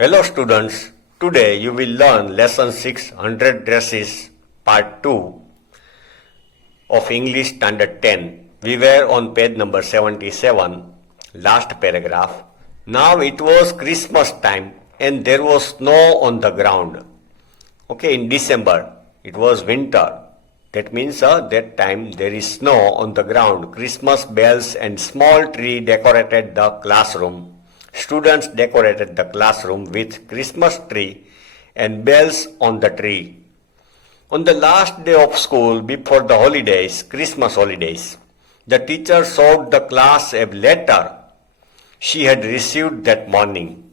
Hello students, today you will learn lesson 600 dresses part 2 of English standard 10. We were on page number 77, last paragraph. Now it was Christmas time and there was snow on the ground. Okay, in December it was winter. That means that time there is snow on the ground. Christmas bells and small tree decorated the classroom. Students decorated the classroom with Christmas tree and bells on the tree. On the last day of school before the holidays, Christmas holidays, the teacher showed the class a letter she had received that morning.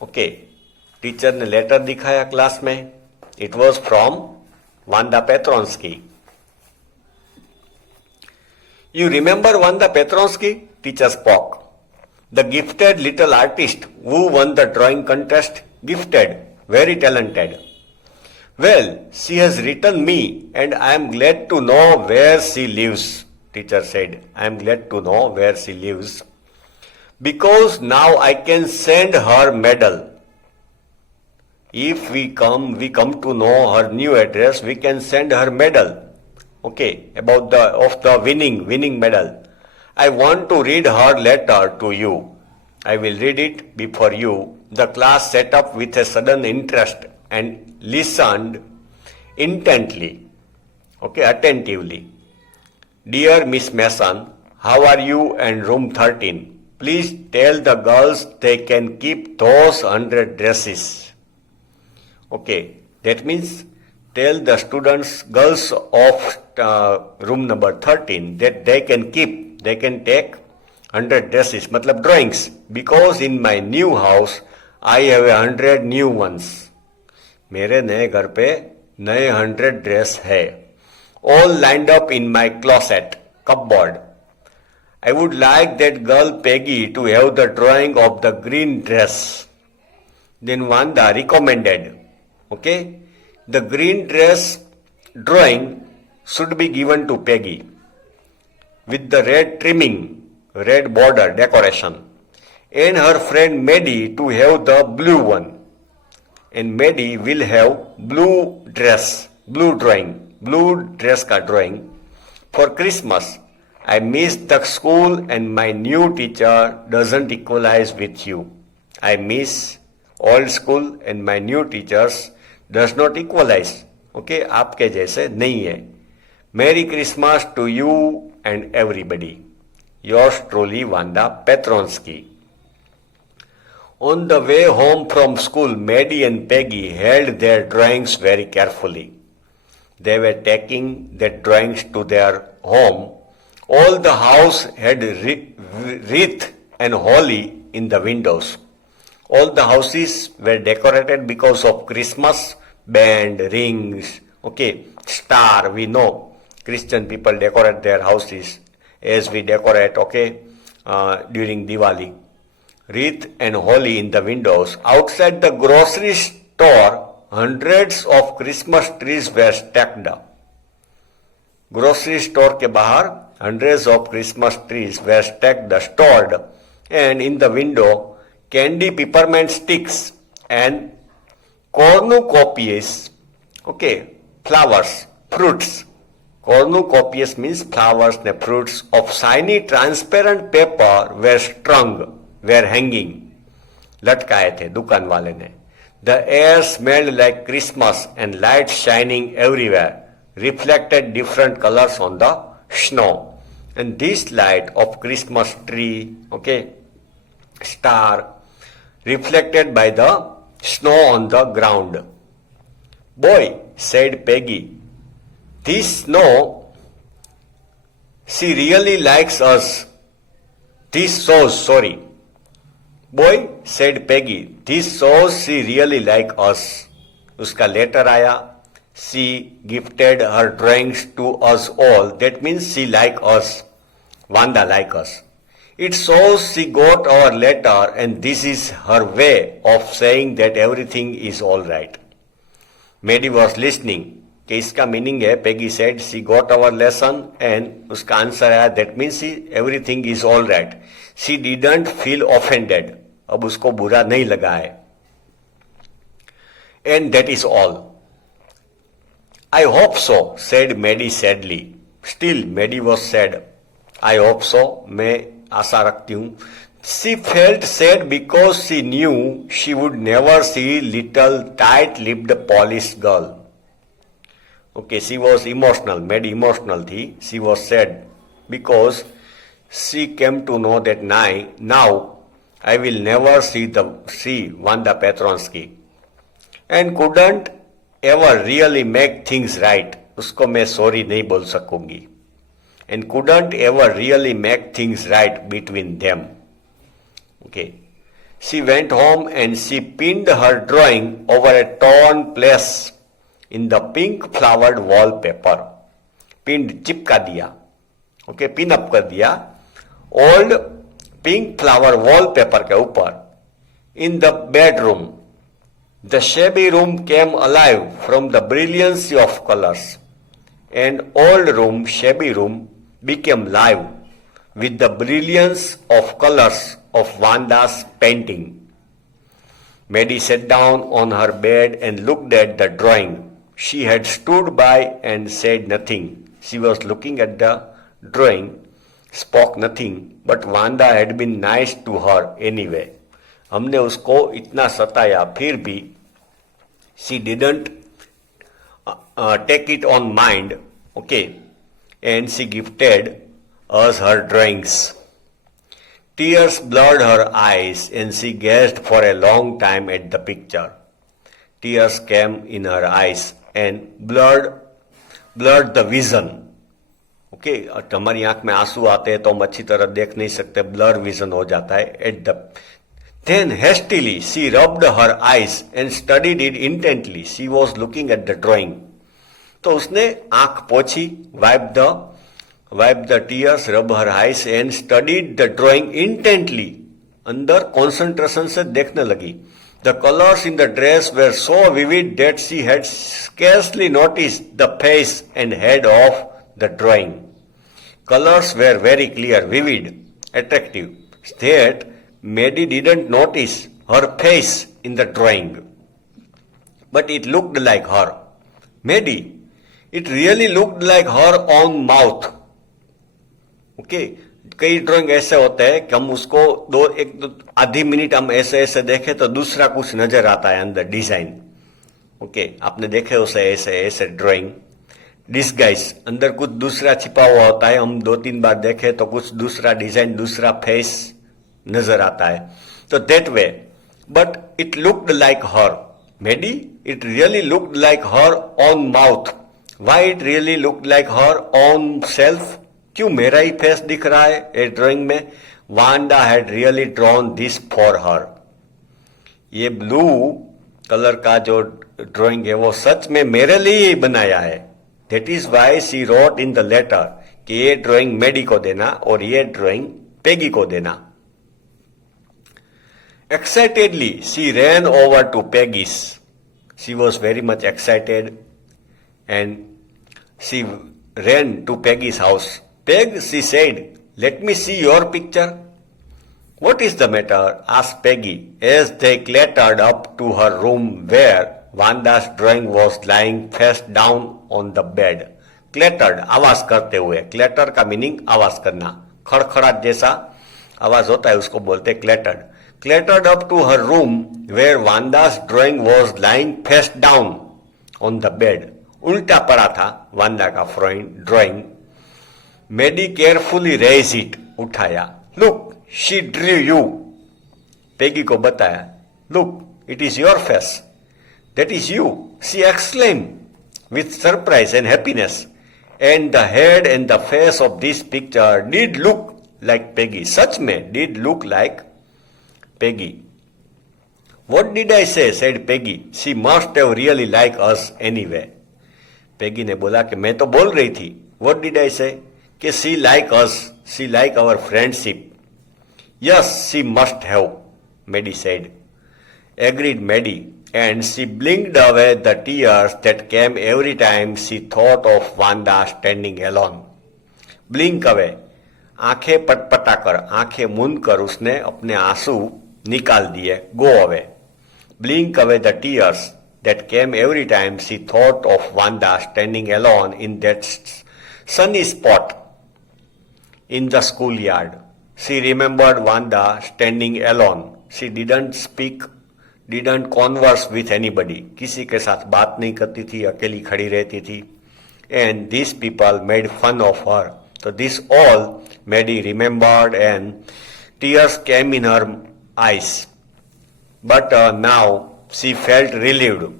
Okay, teacher ने letter दिखाया class में. It was from Wanda Petronsky. You remember Wanda Petronsky? Teacher spoke. The gifted little artist who won the drawing contest, gifted, very talented. Well, she has written me and I am glad to know where she lives, teacher said. I am glad to know where she lives. Because now I can send her medal. If we come to know her new address, we can send her medal. Okay, about the winning medal. I want to read her letter to you. I will read it before you. The class sat up with a sudden interest and listened intently. Okay, attentively. Dear Miss Mason, how are you and room 13? Please tell the girls they can keep those 100 dresses. Okay, that means tell the students, girls of room number 13 that they can take 100 dresses, matlab drawings, because in my new house I have 100 new ones. मेरे नए घर पे नए 100 dress है. All lined up in my closet, cupboard. I would like that girl Peggy to have the drawing of the green dress. Then Wanda recommended, okay, the green dress drawing should be given to Peggy with the red trimming, red border decoration, and her friend Maddie to have the blue one. And Maddie will have blue dress ka drawing. For Christmas, I miss the school and my new teacher doesn't equalize with you. I miss old school and my new teachers does not equalize. Okay, आपके जैसे नहीं है. Merry Christmas to you and everybody. Yours truly, Wanda Petronsky. On the way home from school, Maddie and Peggy held their drawings very carefully. They were taking their drawings to their home. All the house had wreath and holly in the windows. All the houses were decorated because of Christmas, band, rings, okay, star, we know. Christian people decorate their houses as we decorate, okay, during Diwali. Wreath and holly in the windows. Outside the grocery store, hundreds of Christmas trees were stacked up. Grocery store के बाहर hundreds of Christmas trees were stored, and in the window, candy peppermint sticks and cornucopias, okay, flowers, fruits. Cornucopias means flowers and fruits of shiny transparent paper were hanging. लटकाए थे दुकान वाले ने. The air smelled like Christmas and lights shining everywhere reflected different colors on the snow. And this light of Christmas tree, okay, star, reflected by the snow on the ground. Boy, said Peggy, this snow, she really likes us. This shows, sorry. Boy, said Peggy, this shows she really likes us. Uska letter आया. She gifted her drawings to us all. That means she like us. Wanda like us. It shows she got our letter and this is her way of saying that everything is all right. Maddie was listening. कि इसका meaning है, Peggy said she got our lesson and उसका answer आया that means everything is all right. She didn't feel offended. अब उसको बुरा नहीं लगा है. And that is all. I hope so, said Maddie sadly. Still, Maddie was sad. I hope so, मैं आशा रखती हूँ. She felt sad because she knew she would never see little tight-lipped Polish girl. Okay, she was emotional. Maddie emotional थी. She was sad because she came to know that now I will never see Wanda Petronsky and couldn't ever really make things right. उसको मैं sorry नहीं बोल सकूंगी. And couldn't ever really make things right between them. Okay. She went home and she pinned her drawing over a torn place in the pink flowered wallpaper. Pinned चिपका दिया. Okay, pin up कर दिया. Old pink flower wallpaper के ऊपर. In the bedroom. The shabby room came alive from the brilliancy of colors. And old room, shabby room, became live with the brilliance of colors of Wanda's painting. Maddie sat down on her bed and looked at the drawing. She had stood by and said nothing. She was looking at the drawing, spoke nothing, but Wanda had been nice to her anyway. हमने उसको इतना सताया फिर भी she didn't take it on mind, okay, and she gifted us her drawings. Tears blurred her eyes and she gazed for a long time at the picture. Tears came in her eyes and blurred the vision. Okay, हमारी आंख में आंसू आते हैं तो हम अच्छी तरह देख नहीं सकते, ब्लर विजन हो जाता है at the. Then hastily she rubbed her eyes and studied it intently. She was looking at the drawing. तो उसने आंख पोछी, wipe the tears, rub her eyes and studied the drawing intently. अंदर concentration से देखने लगी. The colors in the dress were so vivid that she had scarcely noticed the face and head of the drawing. Colors were very clear, vivid, attractive. That Maddie didn't notice her face in the drawing. But it looked like her. Maddie, it really looked like her own mouth. Okay, कई drawing ऐसे होते हैं कि हम उसको आधी minute हम ऐसे देखें तो दूसरा कुछ नजर आता है अंदर डिजाइन. ओके, आपने देखे उसे ऐसे ड्राइंग डिस्गाइज, अंदर कुछ दूसरा छिपा हुआ होता है. हम 2-3 बार देखें तो कुछ दूसरा डिजाइन, दूसरा फेस नजर आता है. तो that way, but it looked like her. Maddie, it really looked like her own mouth. Why it really looked like her own self? क्यों मेरा ही फेस दिख रहा है ए ड्राइंग में? Wanda had really drawn this for her. ये blue colour का जो ड्राइंग है वो सच में मेरे लिए ही बनाया है. That is why she wrote in the letter कि ये ड्राइंग मेडी को देना और ये ड्राइंग पेगी को देना. Excitedly, she ran over to Peggy's. She was very much excited and she ran to Peggy's house. Peg, she said, let me see your picture. What is the matter? Asked Peggy as they clattered up to her room where Wanda's drawing was lying face down on the bed. Clattered, आवाज करते हुए. Clatter का meaning आवाज करना, खड़खड़ाट जैसा आवाज होता है उसको बोलते clattered. Clattered up to her room where Wanda's drawing was lying face down on the bed. उल्टा पड़ा था वांदा का drawing. Maddie carefully raised it, उठाया. Look, she drew you. Peggy को बताया. Look, it is your face. That is you, she exclaimed with surprise and happiness. And the head and the face of this picture did look like Peggy. सच में did look like Peggy. What did I say? said Peggy. She must have really liked us anyway. Peggy ने बोला कि मैं तो बोल रही थी. What did I say? कि she like us. She like our friendship. Yes, she must have, Maddie said. Agreed Maddie, and she blinked away the tears that came every time she thought of Wanda standing alone. Blink away. आंखें पटपटाकर, आंखें मूंद कर उसने अपने आंसू निकाल दिए. Go away. Blink away the tears that came every time she thought of Wanda standing alone in that sunny spot in the schoolyard. She remembered Wanda standing alone. She didn't speak, didn't converse with anybody. किसी के साथ बात नहीं करती थी, अकेली खड़ी रहती थी. And these people made fun of her. So this all Maddie remembered and tears came in her eyes. But now she felt relieved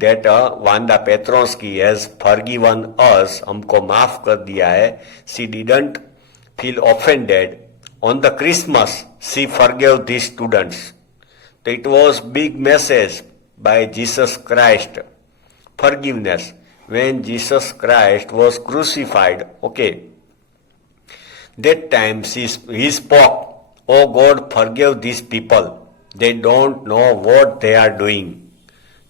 that Wanda Petronsky has forgiven us, हमको माफ कर दिया है. She didn't feel offended. On the Christmas, she forgave these students. So it was big message by Jesus Christ. Forgiveness. When Jesus Christ was crucified, okay, that time he spoke, "Oh God, forgive these people. They don't know what they are doing."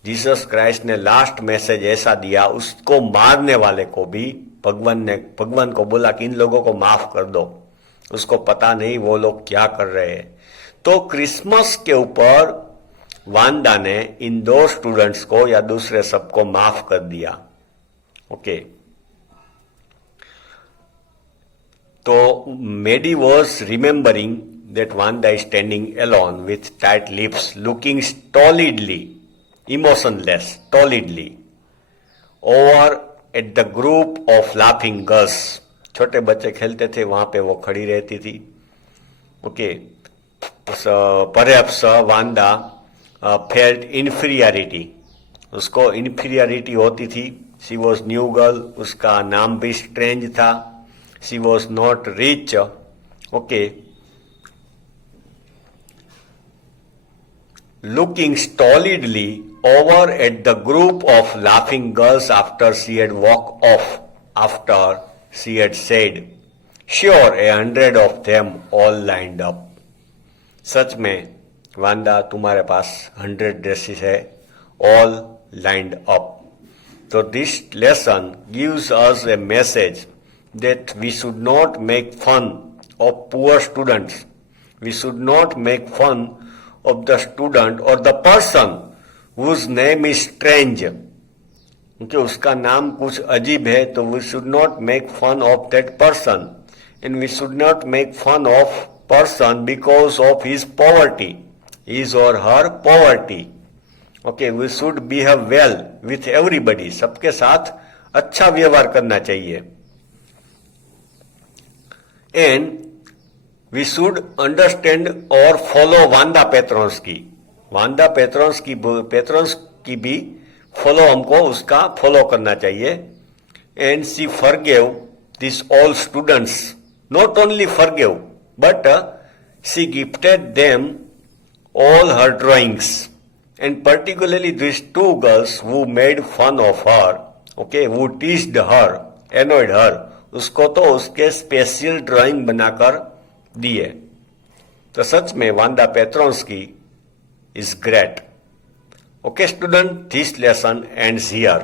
Jesus Christ ने last message ऐसा दिया, उसको मारने वाले को भी भगवान को बोला कि इन लोगों को माफ कर दो, उसको पता नहीं वो लोग क्या कर रहे हैं. तो क्रिसमस के ऊपर वांदा ने इन दो स्टूडेंट्स को या दूसरे सबको माफ कर दिया. ओके, तो Maddie was remembering that Wanda is standing alone with tight lips, looking stolidly, emotionless, stolidly, over at the group of laughing girls. छोटे बच्चे खेलते थे, वहां पे वो खड़ी रहती थी. Okay, perhaps Wanda felt inferiority. उसको inferiority होती थी. She was new girl, उसका नाम भी strange था. She was not rich. Okay. Looking stolidly over at the group of laughing girls after she had walked off, after she had said, "Sure, 100 of them all lined up." सच में वांदा तुम्हारे पास 100 dresses है, all lined up. So this lesson gives us a message that we should not make fun of poor students. We should not make fun of the student or the person whose name is strange. क्योंकि उसका नाम कुछ अजीब है, तो we should not make fun of that person, and we should not make fun of person because of his poverty, his or her poverty. Okay, we should behave well with everybody. सबके साथ अच्छा व्यवहार करना चाहिए. And we should understand or follow Wanda Petronsky. Wanda Petronsky भी follow, हमको उसका follow करना चाहिए. And she forgave these all students. Not only forgave, but she gifted them all her drawings. And particularly these two girls who made fun of her, okay, who teased her, annoyed her, उसको तो उसके special drawing बनाकर दिए. तो सच में वांदा Petronski is great. Okay, student, this lesson ends here.